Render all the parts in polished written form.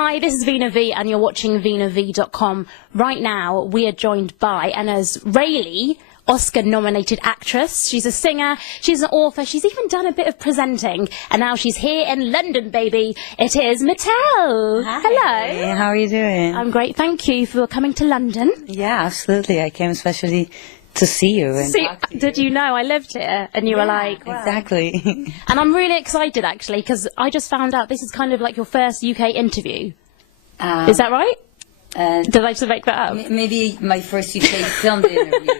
Hi, this is Veena V, and you're watching VeenaV.com. Right now, we are joined by an Israeli Oscar-nominated actress. She's a singer, she's an author, she's even done a bit of presenting, and now she's here in London, baby. It is Meital. Hi. Hello. How are you doing? I'm great, thank you for coming to London. Yeah, absolutely. I came especially to see you. And talk to you. Did you know I lived here? And you were like, wow. Exactly. And I'm really excited, actually, because I just found out this is kind of like your first UK interview. Is that right? Did I just make that up? Maybe my first UK film interview.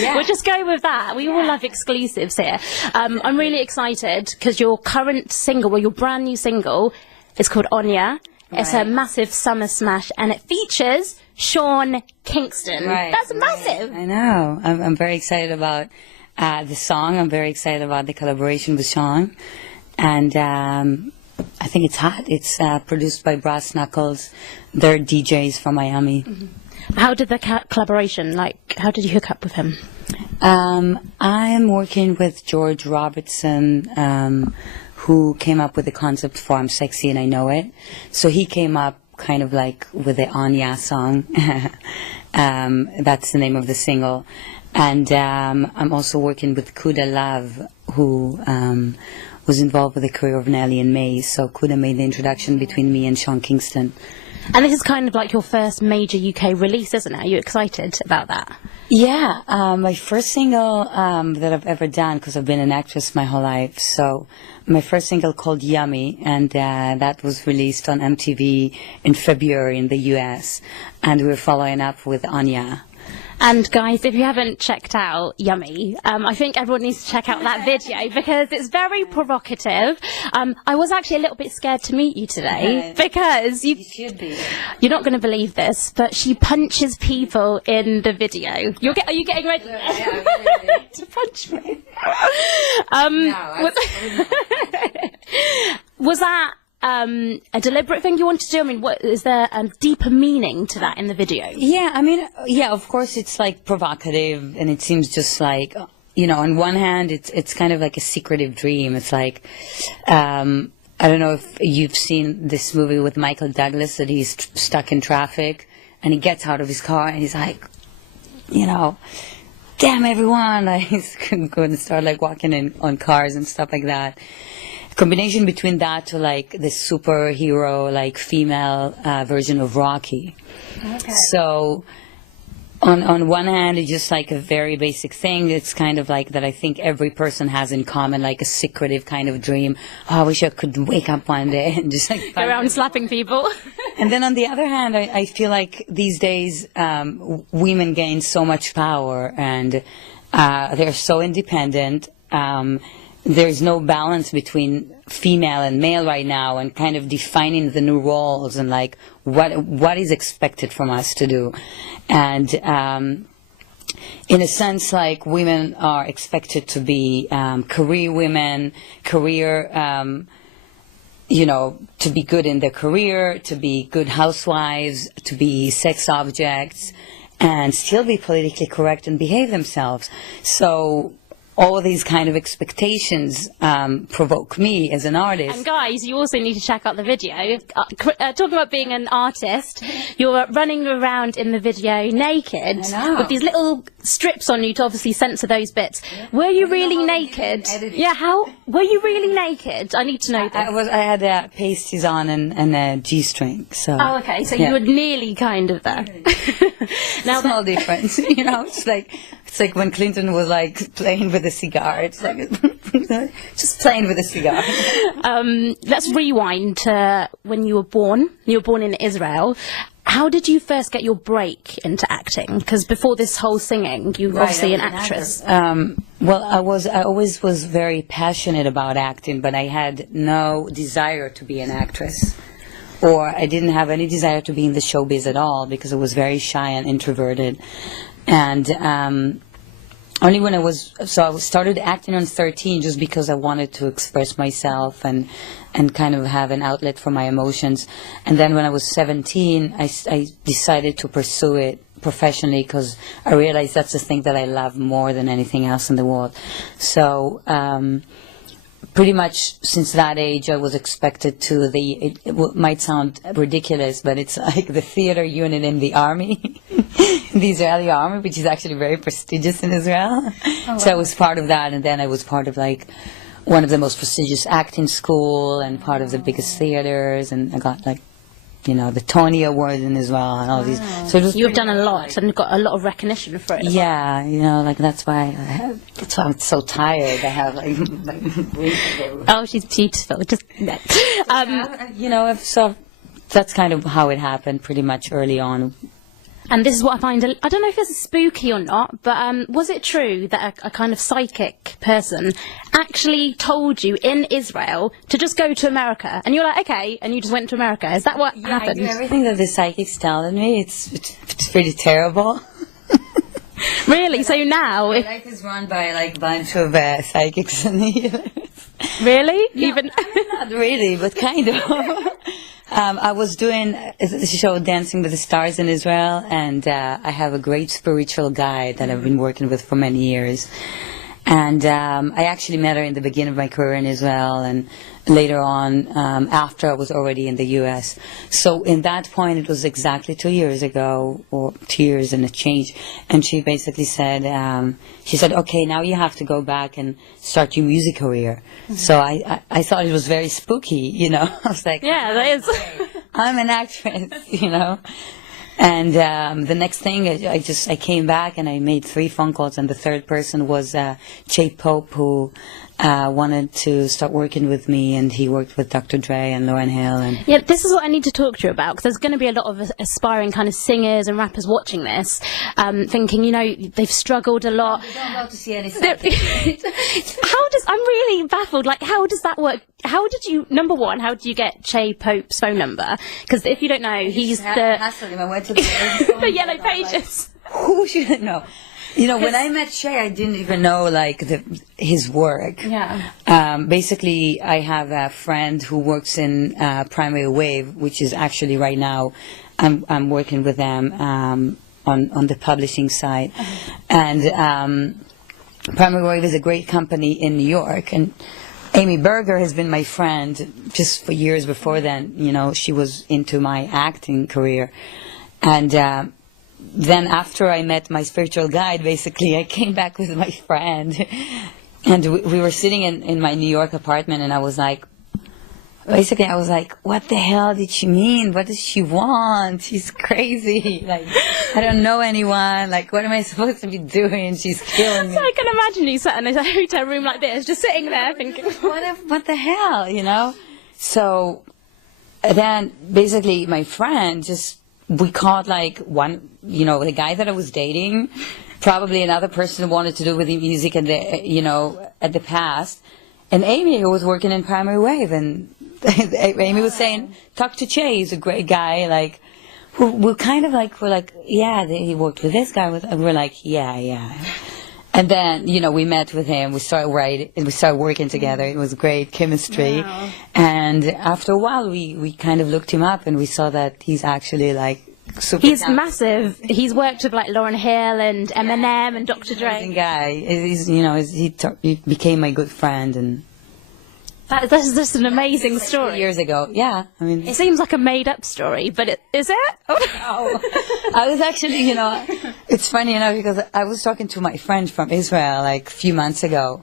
Yeah. We'll just go with that. We all love exclusives here. I'm really excited because your current single, well, your brand new single, is called Onya. Right. It's a massive summer smash, and it features Sean Kingston. Right. That's massive. I know. I'm very excited about the song. I'm very excited about the collaboration with Sean. And I think it's hot. It's produced by Brass Knuckles. They're DJs from Miami. Mm-hmm. How did the collaboration, how did you hook up with him? I'm working with George Robertson, who came up with the concept for I'm Sexy and I Know It. So he came up kind of like with the Anya song. That's the name of the single. And I'm also working with Kuda Love, who was involved with the career of Nelly and May. So Kuda made the introduction between me and Sean Kingston. And this is kind of like your first major UK release, isn't it? Are you excited about that? Yeah, my first single that I've ever done, because I've been an actress my whole life. So my first single called Yummy, and that was released on MTV in February in the US. And we're following up with Anya. And guys, if you haven't checked out Yummy, I think everyone needs to check out that video because it's very provocative. I was actually a little bit scared to meet you today because you should be. You're not going to believe this, but she punches people in the video. Are you getting ready to punch me? Was that a deliberate thing you wanted to do? I mean, is there a deeper meaning to that in the video? Yeah, I mean, yeah, of course it's like provocative, and it seems just like, you know, on one hand it's kind of like a secretive dream. It's like, I don't know if you've seen this movie with Michael Douglas that he's stuck in traffic and he gets out of his car and he's like, you know, damn everyone, like he's going to start like walking in on cars and stuff like that. Combination between that to like the superhero, like female version of Rocky. Okay. So on one hand, it's just like a very basic thing. It's kind of like that I think every person has in common, like a secretive kind of dream. Oh, I wish I could wake up one day and just like go around slapping people. And then on the other hand, I feel like these days women gain so much power and they're so independent. There's no balance between female and male right now, and kind of defining the new roles and like what is expected from us to do. And in a sense, like women are expected to be career women, you know, to be good in their career, to be good housewives, to be sex objects, and still be politically correct and behave themselves. So all these kind of expectations provoke me as an artist. And guys, you also need to check out the video. Talking about being an artist, you're running around in the video naked with these little strips on you to obviously censor those bits. Yeah. Were you really naked? Yeah, were you really naked? I need to know this. I had pasties on and a G-string. So. Oh, okay. So you were nearly kind of there. Now, small difference. You know, it's like when Clinton was like playing with a cigar. It's like just playing with a cigar. Let's rewind to when you were born. You were born in Israel. How did you first get your break into acting? Because before this whole singing, you were obviously an actress. Well, I always was very passionate about acting, but I had no desire to be an actress. Or I didn't have any desire to be in the showbiz at all because I was very shy and introverted. And only when I started acting on 13 just because I wanted to express myself and kind of have an outlet for my emotions. And then when I was 17, I decided to pursue it professionally because I realized that's the thing that I love more than anything else in the world. So pretty much since that age, I was expected to it might sound ridiculous, but it's like the theater unit in the army, in the Israeli army, which is actually very prestigious in Israel. Oh, wow. So I was part of that, and then I was part of like one of the most prestigious acting school and part of the biggest theaters, and I got like, you know, the Tony Award in Israel and all these. So it was you've done a lot and got a lot of recognition for it. Yeah, you know, like that's why I'm so tired. I have like oh, she's beautiful. Just you know, so that's kind of how it happened, pretty much early on. And this is what I find, I don't know if it's spooky or not, but was it true that a kind of psychic person actually told you in Israel to just go to America? And you're like, okay, and you just went to America. Is that what happened? I do everything that the psychic's telling me. It's pretty terrible. Really? So now... My life is run by like a bunch of psychics and healers. Really? No, Even not really, but kind of. I was doing the show Dancing with the Stars in Israel, and I have a great spiritual guide that I've been working with for many years. And I actually met her in the beginning of my career in Israel, and later on, after I was already in the U.S. So in that point, it was exactly 2 years ago, or 2 years and a change. And she basically said, okay, now you have to go back and start your music career. Mm-hmm. So I thought it was very spooky, you know. I was like, yeah, that is. I'm an actress, you know. And the next thing, I came back and I made 3 phone calls, and the third person was Jay Pope, who wanted to start working with me, and he worked with Dr. Dre and Lauryn Hill. And yeah, this is what I need to talk to you about, because there's going to be a lot of aspiring kind of singers and rappers watching this, thinking, you know, they've struggled a lot. They don't go to see any I'm really baffled, like, how does that work? How did you, number one, how did you get Jay Pope's phone number? Because if you don't know, he's I went to the Yellow Pages. Who should know? You know, when I met Shay, I didn't even know, like, his work. Yeah. Basically, I have a friend who works in Primary Wave, which is actually right now, I'm working with them on the publishing side. And Primary Wave is a great company in New York. And Amy Berger has been my friend just for years before then. You know, she was into my acting career. And then after I met my spiritual guide, basically, I came back with my friend. And we were sitting in my New York apartment, and I was like, what the hell did she mean? What does she want? She's crazy. Like, I don't know anyone. Like, what am I supposed to be doing? She's killing me. So I can imagine you sat in a hotel room like this, just sitting there thinking, what the hell, you know? So then, basically, my friend we called like one, you know, the guy that I was dating, probably another person who wanted to do with the music and at the past, and Amy, who was working in Primary Wave, and Amy was saying, talk to Jay, he's a great guy, like, we're like, yeah, he worked with this guy, and we're like, yeah. And then, you know, we met with him, we started writing, and we started working together. It was great chemistry. Wow. And after a while, we kind of looked him up, and we saw that he's actually, like, super He's talented. Massive. He's worked with, like, Lauryn Hill and Eminem and Dr. Dre. Amazing guy. He became my good friend, and That's just an amazing like story. 3 years ago, yeah. I mean, It seems like a made-up story, but is it? Oh. I was actually, you know, it's funny, you know, because I was talking to my friend from Israel like a few months ago,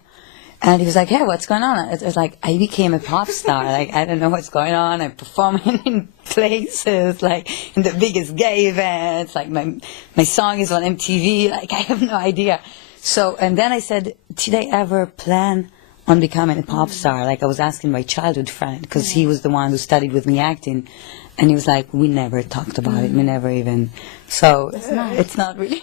and he was like, hey, what's going on? It was like, I became a pop star. Like, I don't know what's going on. I'm performing in places, like, in the biggest gay events. Like, my song is on MTV. Like, I have no idea. So, and then I said, did I ever plan on becoming a pop star? Like, I was asking my childhood friend, because he was the one who studied with me acting, and he was like, we never talked about it, we never even, so it's not really